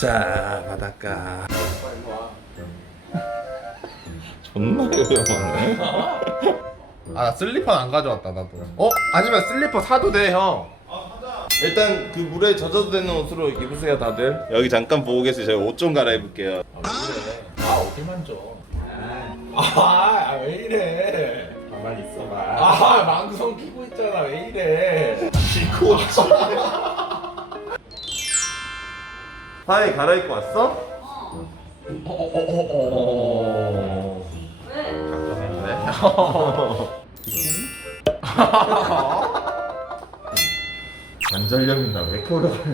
가자 바닷가. 존나 위험하네. 아 슬리퍼는 안 가져왔다 나도. 어? 아니면 슬리퍼 사도 돼형. 일단 그 물에 젖어도 되는 옷으로 입으세요 다들. 여기 잠깐 보고 계세요. 제가 옷좀 갈아입을게요. 아 어디 만져? 아왜 이래? 가만히 있어봐. 아 망성 끼고 있잖아. 왜 이래? 지코 사이 갈아입고 왔어? 어 어어어 관절염 있나 왜 이렇게 오래 걸려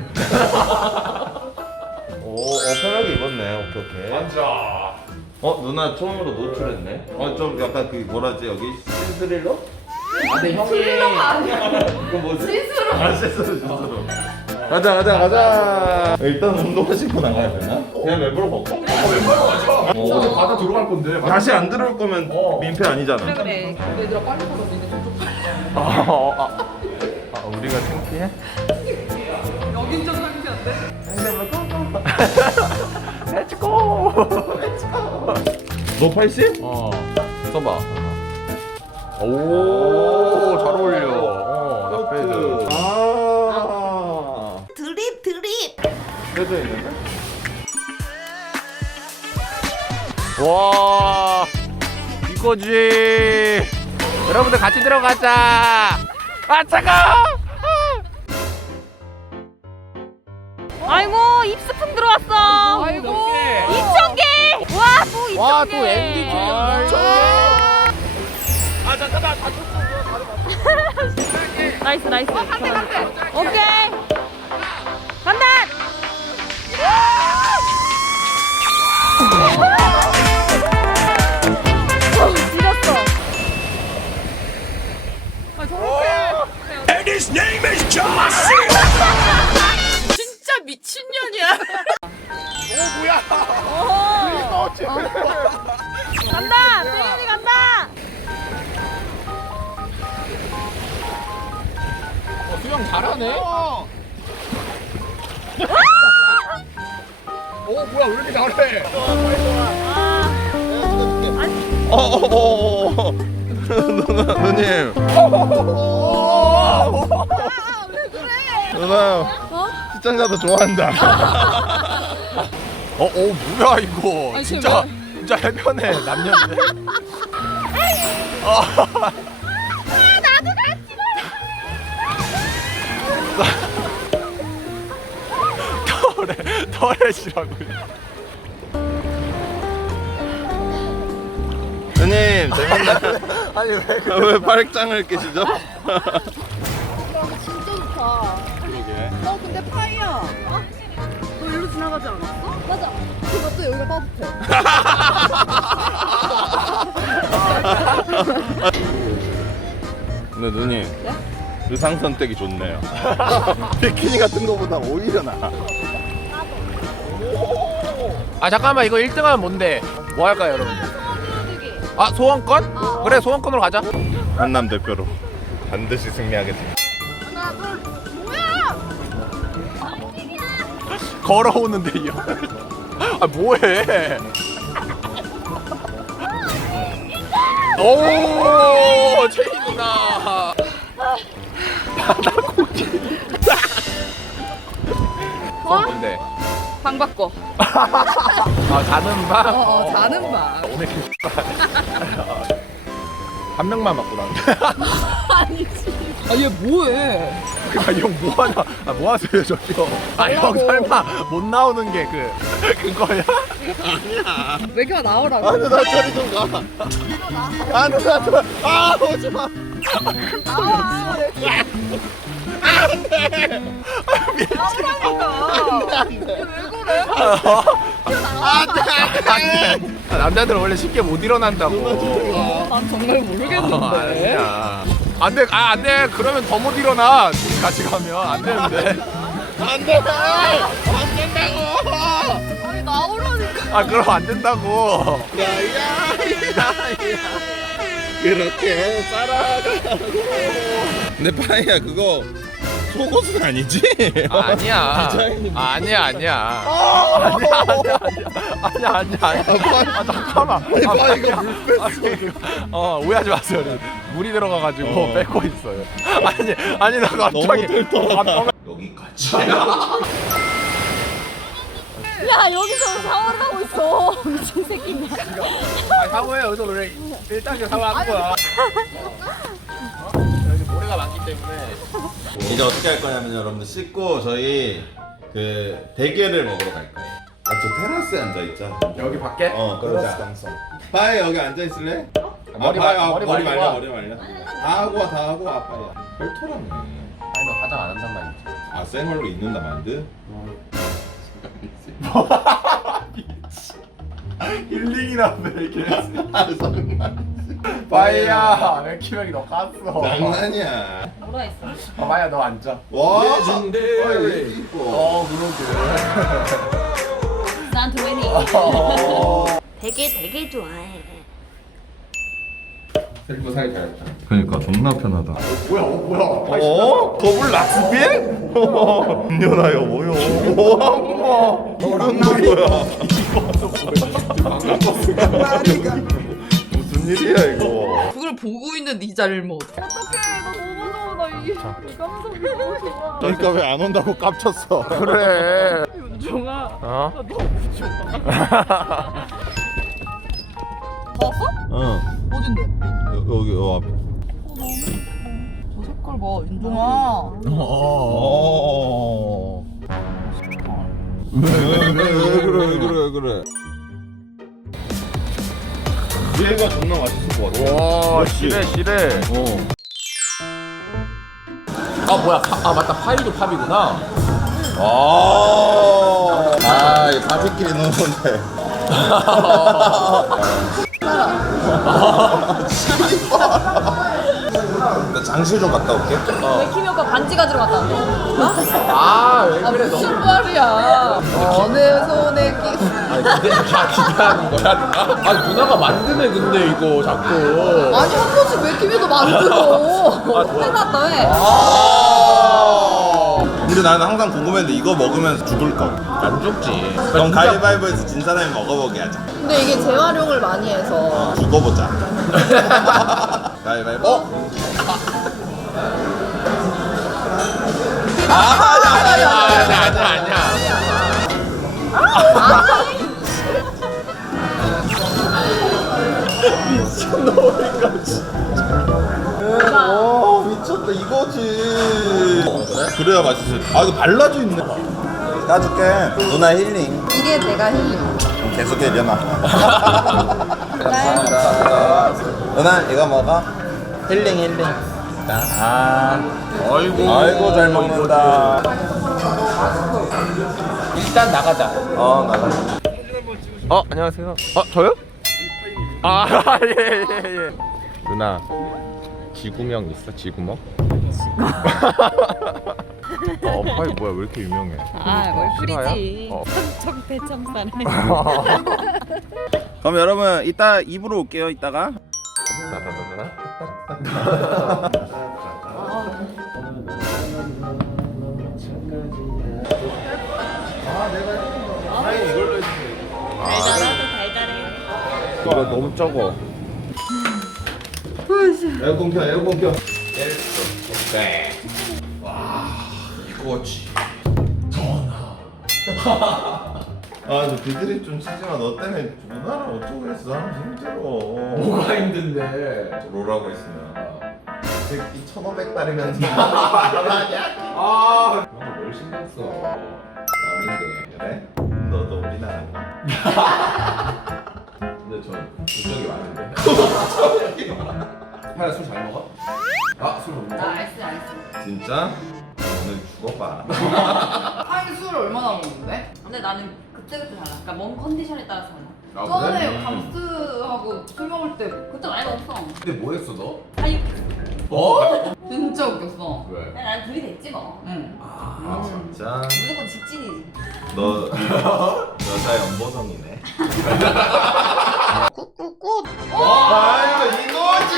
오, 어, 편하게 입었네 오케이 오케이 앉아 어 누나 처음으로 노출했네 어 좀 약간 그 뭐라지 여기 신스릴러? 아근 형이 스릴러가 아니야. 이거 뭐지? 실수로. 아 실수로 실수로 가자 가자 가자 일단 운동화 신고 나가야 되나? 그냥 왼발 벗고 어. 어제 바다 들어갈 건데 다시 안 들어올 거면 어. 민폐 아니잖아 그래. 얘들아 빨리 가서 니네 저쪽. 아, 어, 아, 아 우리가 창피해? 여긴 좀 상쾌한데? 너 80? 어 써봐 오 잘 어울려 떼져 있는데? 와 이거지 여러분들 같이 들어가자 아 차가 아이고 입스풍 들어왔어. 아이고. 2천 개. 와 또 2천 와 개. 또 앤디 아 잠깐만 나이스 나이스. 오케이. 간다. 진짜 미친년이야. 오. 간다. 세윤이 간다. 어, 수영 잘하네 어 뭐야 왜 이렇게 잘해 아. 어어어어 누 나 누님 누나 시청자도 좋아한다. 어, 어 뭐야 이거. 아니, 진짜 쟤 진짜 해변에 남녀인데. 털에 털에시라고요 누님 재밌나? 아니 왜 왜 팔짱을 끼시죠? 좋다. 그러게 너 근데 파이야. 어? 너 일로 지나가지 않았어? 맞아. 그것도 여기가 따뜻해. 근데 누님 의상 선택이 좋네요 비키니 같은 거보다 오히려 나아 아 잠깐만 이거 1등하면 뭔데 뭐 할까요 여러분 아 소원권? 그래 소원권으로 가자 한남 대표로 반드시 승리하겠습니다 걸어오는데 이 형 아 뭐해 오 체이구나 어? 뭔데? 방 바꿔. 아 자는 방? 어, 어 자는 방. 오늘 한 명만 맞고 나는데 아니지. 아 얘 뭐해? 아형 뭐하냐 아 뭐하세요 저기요 아형. 설마 못 나오는 게 그 그거야? 왜 이렇게 나오라고? 아 누나 저리 좀가 아 누나 저아 오지마 아, 나오라니까. 왜 그래? 아, 남자들은 원래 쉽게 못 일어난다고. 어, 난 정말 어, 모르겠는데. 아니야. 안돼 아 안돼. 그러면 더 못 일어나. 둘이 같이 가면. 안 되는데. 안돼. 안 된다고. 아니 나오라니까. 아 그럼 안 된다고. 야야야야. 그렇게 살아가고. 근데 파이야 그거 속옷은 아니지? 아니야. 디자인이 무슨- 아니야 아니야. 아니야 아니야 아니야 아니야 아니야. 아 잠깐만. 아니 바위가 물 뺐어 어 오해하지 마세요. 물이 들어가가지고 어. 뺏고 있어요. 아니 아니 나 너무 갑자기 털털하다 여기까지 야 여기서 샤워를 하고 있어. 미친 새끼냐. 아, 사고해 여기서 그래 1단계 사고하는 거야. 많기 때문에. 이제 어떻게 할 거냐면 여러분들 씻고 저희 그 대게를 먹으러 갈 거예요 아 저 테라스에 앉아 있자 여기 밖에? 어 그러자 바에 여기 앉아 있을래? 머리 아, 바에 말- 와, 머리 머리 말리고 말려 와. 머리 말려 다 하고 와 다 하고 와 아빠야 혈토라네 아니 너 화장 안 한단 말이지. 아 생얼로 있는다 만드? 힐링이라며 이게. 아 장난 바이야 맥키맥이 너 깠어. 장난이야 뭐라 했어? 아, 바이야 너 앉아. 와 레전드. 이뻐 어 그러게. 나한테 왜니? 어. 되게 되게 좋아해. 셀프 사이 잘했다. 그러니까 존나 편하다 뭐야 어 뭐야. 어? 더블 락스빌? 은연아 여보요 우와 이건 뭐야 무슨 일이야 이거 그걸 보고 있는 이 잘못. 어떡해 나 너무 좋아 나이 감성이 너무 좋아. 그러니까 왜 안 온다고 깝쳤어 그래. 윤종아. 어? 나 너무 좋아. 봤어? 어 어딘데? 여- 여기 요 앞에 저 색깔 봐, 윤종아. 어. 왜, 왜, 왜 그래 왜 그래 왜 그래 얘가 존나 맛있을 것 같아 와. 시래 시래. 어. 아 뭐야 파, 아 맞다 파이도 팝이구나. 아, 아, 이 바지끼리 넣은 건데. 나 장실 좀 갔다 올게. 왜 키미 오빠 반지 가지러 갔다 왔어? 아왜 아, 무슨 말이야. 어느 손에 끼. 아니 근데 다 기대하는 거야 누나? 아니 누나가 만드네 근데 이거 자꾸. 아니, 한 번씩 왜 김에도 만들어. 큰일 났다 왜? 근데 나는 항상 궁금했는데 이거 먹으면서 죽을 거. 안 죽지. 그럼 가위바위보에서 진 사람이 먹어보게 하자. 근데 이게 재활용을 많이 해서. 죽어보자. 가위바위보. 아, 아니야 아니야 아니야 아니야. 오 미쳤다 이거지. 그래야 맛있어. 아 이거 발라져 있네. 까줄게. 누나 힐링. 이게 내가 힐링. 계속 해 려나. 감 누나 이거 먹어. 힐링 힐링. 아 아이고 아이고 잘 먹는다. 일단 나가자. 어 나가. 어 안녕하세요. 어 저요? 아 예예 예, 예. 누나 지구명 있어 지구명? 어 파이 뭐야 왜 이렇게 유명해? 아뭘 실화야? 어. 청 대청사네. 그럼 여러분 이따 입으로 올게요 이따가. 달달하다 달달해. 이거 너무 적어. 에어컨 켜 에어컨 켜. 네. 와 이거지. 전화. 아, 저 비드립 좀 치지 마. 너 때문에 누나랑 어쩌고 했어. 나는 힘들어. 뭐가 힘든데? 롤하고 있으면. 이 새끼 1500달이면 아 그런 걸뭘 신경 써? 남인데. 그래? 너도 우리나라인가? 근데 전 국적이 많은데. 하야 술 잘 먹어? 아 술 못 먹어? 알았어, 알았어. 진짜? 오늘 죽어봐. 술 얼마나 먹는데? 근데 나는 그때그때 달라. 그러니까 몸 컨디션에 따라서 달라. 아, 전에 그래? 감스하고 술 먹을 때 그때 많이 먹었어. 근데 뭐 했어 너? 아니 어? 진짜 웃겼어. 왜? 난 둘이 됐지 뭐. 응. 아, 진짜? 무조건 직진이지. 너 여자 연보성이네. 아, 이거 이거지!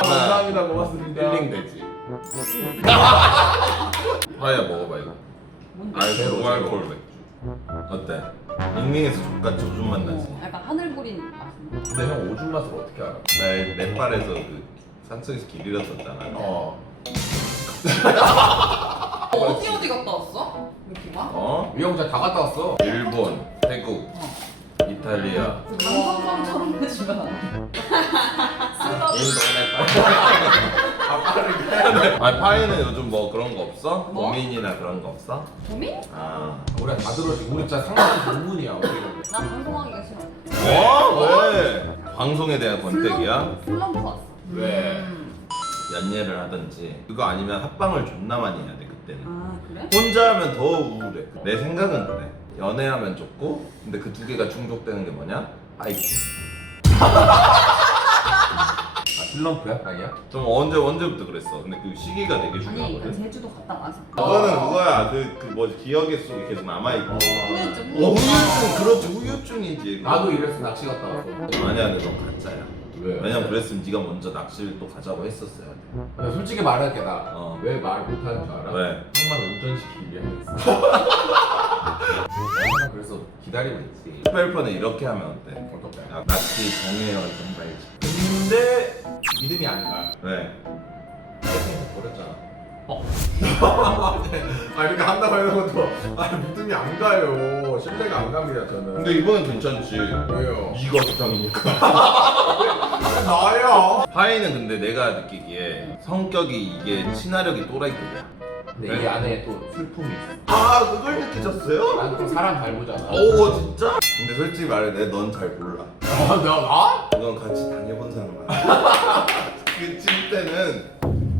감사합니다 고맙습니다. 힐링 되지. 알콜 노알콜 맥주 어때? 밍밍해서 족같이 오줌 만나지 어, 약간 하늘보린 맛인데. 근데 형 오줌 맛을 어떻게 알아? 나의 넷발에서 그 산속에서 길 잃었었잖아 어, 어 어디 어디 갔다 왔어? 미키가? 어? 미용장 다 갔다 왔어 일본, 태국, 어. 이탈리아 강성범처럼 해주면 안 돼. 인도네 아 파이는 요즘 뭐 그런 거 없어? 뭐? 고민이나 그런 거 없어? 고민? 아. 우리가 다 들어지. 우리 진짜 상당히 전문이야. 우리. 나 방송하기가 싫어. 어? 왜? 방송에 대한 권태기야? 슬럼프, 왔어. 왜? 음. 연예를 하든지 그거 아니면 합방을 존나 많이 해야 돼 그때는 아 그래? 혼자 하면 더 우울해 내 생각은 그래 연애하면 좋고 근데 그 두 개가 충족되는 게 뭐냐? 아이큐 아 슬럼프야? 아니야? 좀 언제 언제부터 그랬어 근데 그 시기가 되게 아니 그 중요하거든 제주도 갔다 와서. 그거는 그거야 그, 그 뭐지 기억의 속에 계속 남아 있고 후유증. 어 후유증 그렇지 후유증이지 나도 이랬어 낚시 갔다 왔어. 아니야 근데 넌 가짜야 왜? 왜냐면 그랬으면 네가 먼저 낚시를 또 가자고 했었어야 돼 야, 솔직히 말할게 나. 어. 왜 말 못하는 줄 알아? 왜? 형만 운전시키기 위해서. 항상 그래서 기다리고 있지. 특별편에 이렇게 하면 어때? 어떡해? 야, 낚시 정혜연 정발지 근데 믿음이 안 가. 왜? 세팅해서 버렸잖아. 어. 아 그러니까 한다고 하는 것도 아 믿음이 안 가요. 신뢰가 안 갑니다 저는. 근데 이번엔 괜찮지 왜요? 네가 부장이니까 나야. 파이는 근데 내가 느끼기에 성격이 이게 친화력이 또라이급이야 근데 이 안에 또 슬픔이 있어. 아 그걸 느끼셨어요? 난또 사람 잘 보잖아. 오 진짜? 근데 솔직히 말해 내 넌 잘 몰라 아, 나 나? 넌 같이 당해본 사람 그찔 때는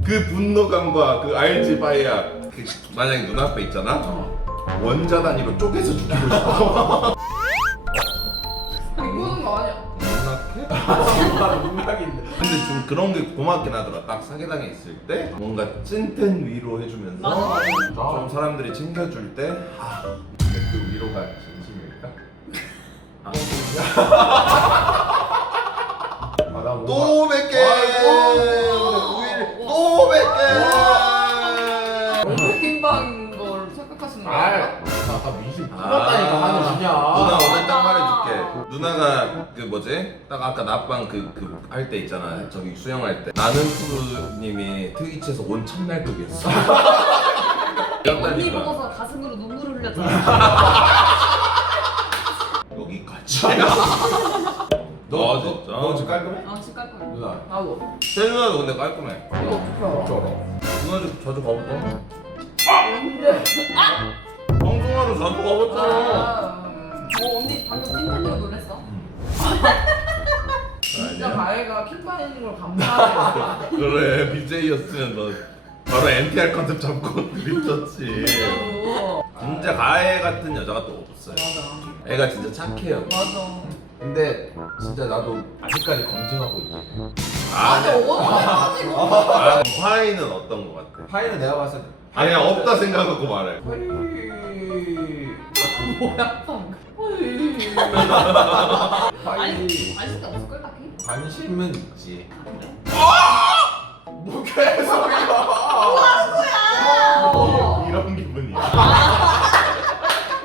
그 분노감과 그 알지 바이야 그 만약에 눈앞에 있잖아 원자 단위로 쪼개서 죽이고 싶어 이거는 거 아니야. 문학인데. 근데 좀 그런 게 고맙긴 하더라 딱 사계당에 있을 때 뭔가 찐텐 위로 해주면서 맞아, 맞아. 좀 사람들이 챙겨줄 때 아, 근데 그 위로가 진심일까? 아, 나또 뵐게 아이고. 우일 또 뵐게 오킹방 걸 생각하시는 아, 거야? 아까 미신 풀었다니까 하는 누나 그냥. 오늘 딱 말해줄게 누나가 그 뭐지? 딱 아까 낮방 그그 할 때 있잖아 저기 수영할 때 나는 푸르님이 트위치에서 온 첫날급이었어 언니. 보고서 가슴으로 눈물을 흘렸잖아. 여기까지 너, 아, 너, 진짜? 너 지금 깔끔해? 아 진짜 깔 거야. 누나. 나도. 세 누나도 근데 깔끔해 이거 어떻게 알아? 누나 좀 자주 가보자 방송하러 자주 가봤잖아 아, 음. 뭐 언니 방금 찐텐으로 놀랬어? 진짜 아니야 가해가 킹방에 있는 걸 감사해. 그래 BJ였으면 너 바로 NTR 컨셉 잡고 진짜로. 진짜 가해 같은 여자가 또 없어요 맞아. 애가 진짜 착해요 맞아. 근데 진짜 나도 아직까지 검증하고 있지. 맞아. 네. 어디 가지고. 아, 파이는 어떤 거 같아? 파이는 내가 봤을 때. 아니야 없다 생각하고 말해 파이. 뭐야 방금. 아니 아닐 수 없을 걸 딱히. 관심은 있지. 아, 그래? 뭐 개소리야. 어. 이런 기분이야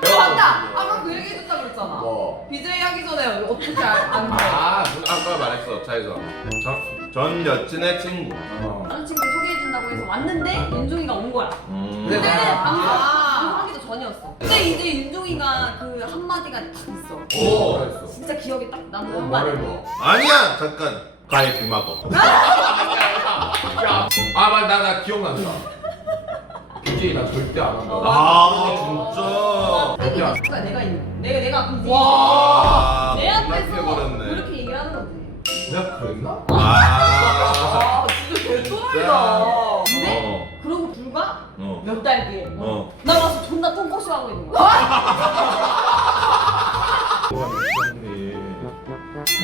맞다. 아까 그 얘기 해준다 그랬잖아. 뭐. BJ 하기 전에 어떻게 알- 안 돼? 아, 아까 말했어 차에서 전, 전 여친의 친구 뭐. 다른 친구 소개해준다고 해서 왔는데 윤종이가 온 거야. 음. 근데 아. 방송 방송하기도 전이었어. 근데 이제 윤종이가 그 한마디가 딱 있어. 오. 진짜 기억에 딱 남는 한마디. 말해 뭐. 아니야 잠깐 가해 비마거 야, 아, 맞, 나, 나 기억난다. BJ 나 절대 안 한다. 아 진짜 근데 이거 진짜 내가 있- 내가 내가 BJ. 와내 앞에서 그렇게 얘기하는 거지. 내가 그랬나?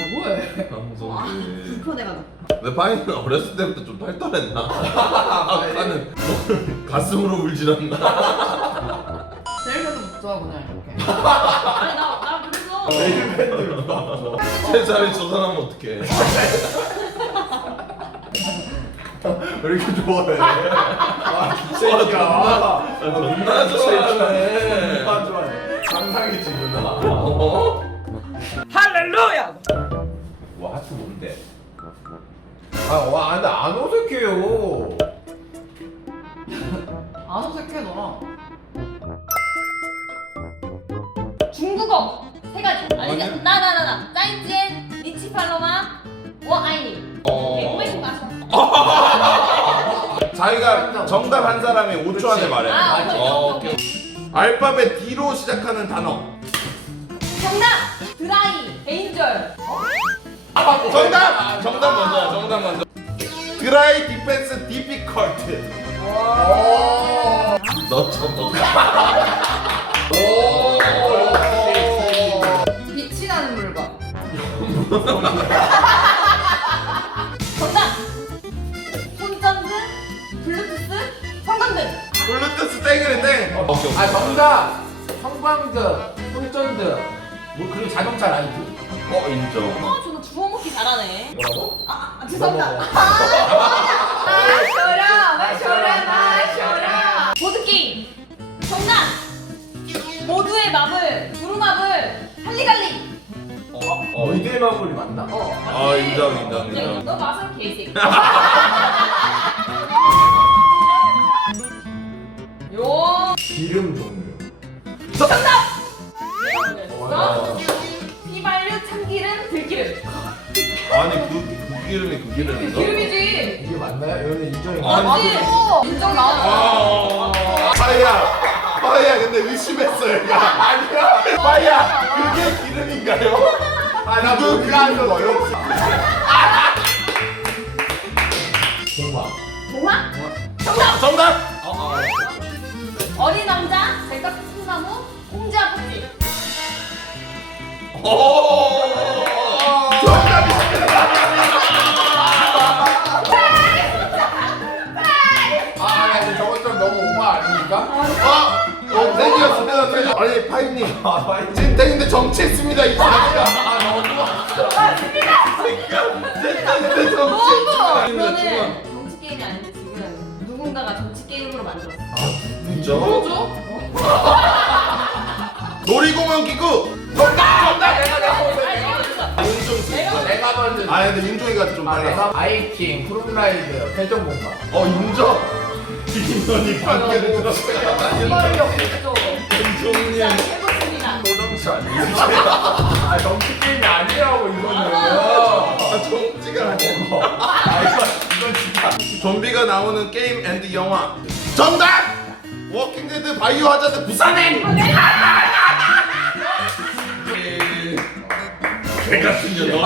뭐해? 불편해가지고. 내 파이는 어렸을 때부터 좀? 아까는 뭐 가슴으로 울질 않나? 못 좋아 그냥 이렇게. 아니 나 나 그래서 세 살이 저 사람 어떡해 왜 이렇게 좋아해? 아, 진짜. 아, 존나 좋아해. 상상이지, 누나. 어? 와 하트 뭔데? 아와 근데 안 어색해요. 안 어색해 너랑. 중국어 세 가지. 아니 나나나나 짜이젠 리치 팔로마 워 아이니. 오케이 오백 마셔. 자기가 정답 한 사람이 5초 안에 말해. 아 오케이 어, 오케이 오케이. 알파벳 D로 시작하는 단어. 정답 드라이 데인절. 정답! 정답 먼저. 정답 먼저. 드라이 디펜스 디피컬트. 너 좀. 빛이 나는 물건. 블루투스 땡이래 땡. 오케이, 아 정답 형광등, 손전등, 뭐 그리고 자동차 라이트. 어 인정. 어 저는 주워 먹기 잘하네. 뭐라고? 아 아, 죄송합니다. 마셔라 마셔라 마셔라. 보드 게임. 정답 모두의 마블 두루마블 할리갈리. 어, 너희들 마블이 맞나? 어. 아 인정 인정 인정. 너 마술 개새끼. 기름 종류. 어? 휘발유, 참기름, 들기름. 아니 그, 그 기름이 그 기름인가? 기름이지. 이게 맞나요? 여기 인정이 아니, 맞지? 어, 인정 나왔어. 아, 파이야, 파이야, 근데 의심했어, 얘가. 아니야, 파이야, 그게 기름인가요? 아나 그거 몰라요. 어렵지. 동화. 동화? 정답! 정답. 어린 왕자, 제각 풍나무, 공주 아버지. 오. 아 근데 저건 좀 너무 오바 아닙니까? 어, 어, 땡이었습니다, 땡. 아니, 파이님. 아 지금 땡인데 정치했습니다, 이 사람이가. 아 너무 땡인데 정치했습니다. 이거는 정치 게임이 아닌데 지금 누군가가 정치 게임으로 만들었어. 진짜? 뭐죠? 놀이공원 기구. 정답! 정답! 내가 내가 먼저 윤종. 내가 내가 먼저 아, 근데 윤종이가 좀 아, 빨라. 내가 아이킹, 푸른라이드, 펠정공방 어, 인정. 김현이. 윤종님. 자, 해보겠습니다. 노정치 아니에요? 아 정치 게임이 아니라고 이거는 아, 정치가 아니고. 아 이건 이건 진짜 좀비가 나오는 게임 앤드 영화. 정답! 워킹데드 바이오 하자드 부산행! 개 같은 년.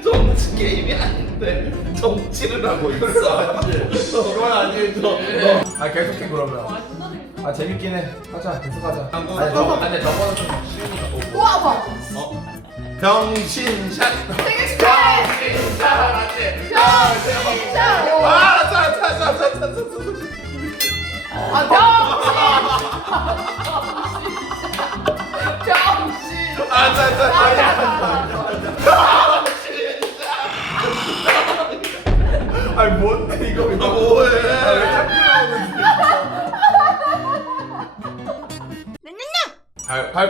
정치 게임이 아닌데 정치를 하고 있어. 이건 아니죠 아 계속해 그러면. 아 재밌긴 해 하자 계속 하자 아니 한번 저 근데 저거는 좀 쉬운 거 우와 봐. 어? 병신샷. 생일 축하해. 아, 알았어, 알았어, 알았어.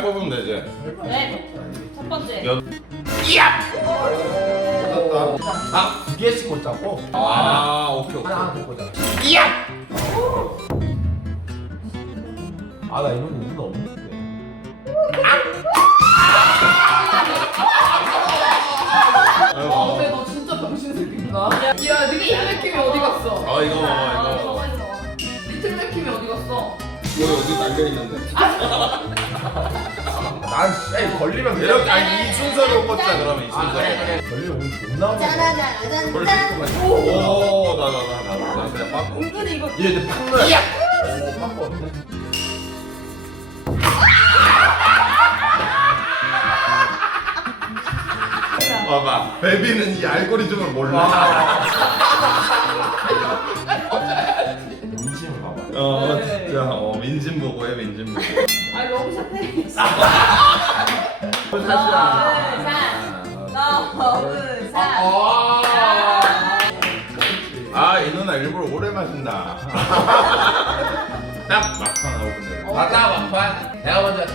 뽑으면 되지. 네. 첫 번째. 여-. 아, 두 개씩 꽂자고? 아, 오케이, 오케이. 하나 하나 더 꽂자 이야! 아나 이런 거 운은 없는데 아 근데 너 진짜 병신 새끼구나. 야 리틀 맥킴이 어디 갔어? 어, 이거 아, 이거 저거. 리틀 맥킴이 어디 갔어? 이거 어디 달려있는데? 난 진짜 걸리면 이렇게, 아니, 이 순서로 꽂자, 그러면 이아 걸리면 운 존나 오는 짜라짜라짠. 오, 나, 나, 나, 나, 나 그냥 빠꾸. 은근히 이거 얘 근데 팍! 오 팍고 어때? 봐봐, 베비는 이 알고리즘을 몰라. 민심을 봐봐 어, 진짜, 어, 민진 보고 해 민진 보고 아 러브샷 해야겠어. 아. 너 아이 아. 아, 누나 일부러 오래 마신다 딱 막판 나오는데 바다 어. 막판 내가 먼저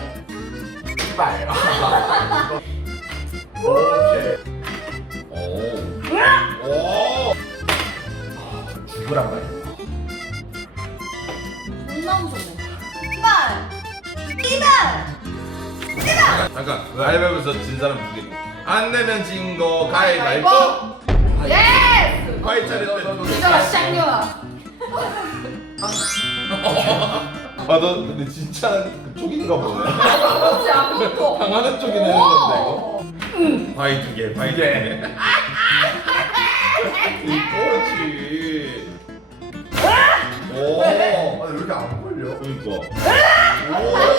빨. 오케이. 오. 오. 죽으란 말이야. 겁나 무섭네. 1번 2번 1번 잠깐 그 가위바위보에서 진 사람 두개 안 내면 진 거 가위바위보 아, 예스! 파이 차례 진짜 샹겨와 아너 근데 진짜 그쪽인가 보네. 그렇지 아무것도. 강하는 쪽이 내는 건데 파이 두개 파이 두개. 이걸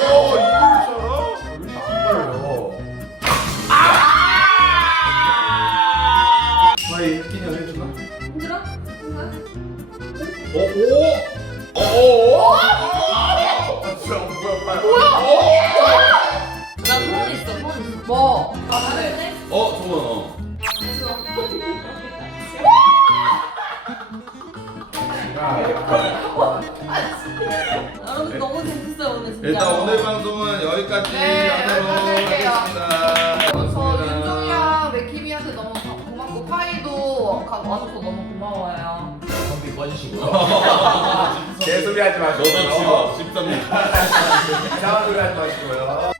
여러분 너무 재밌어요 오늘 진짜 일단 오늘 방송은 여기까지 네, 하도록 여기까지 할게요. 하겠습니다. 저 고맙습니다. 윤종이랑 맥키미한테 너무 고맙고 파이도 가- 와줘서 너무 고마워요. 선비 꺼주시고요. 개 소리 하지 너도 마시고요. 지워 13년 이상한 소리 하지 마시고요.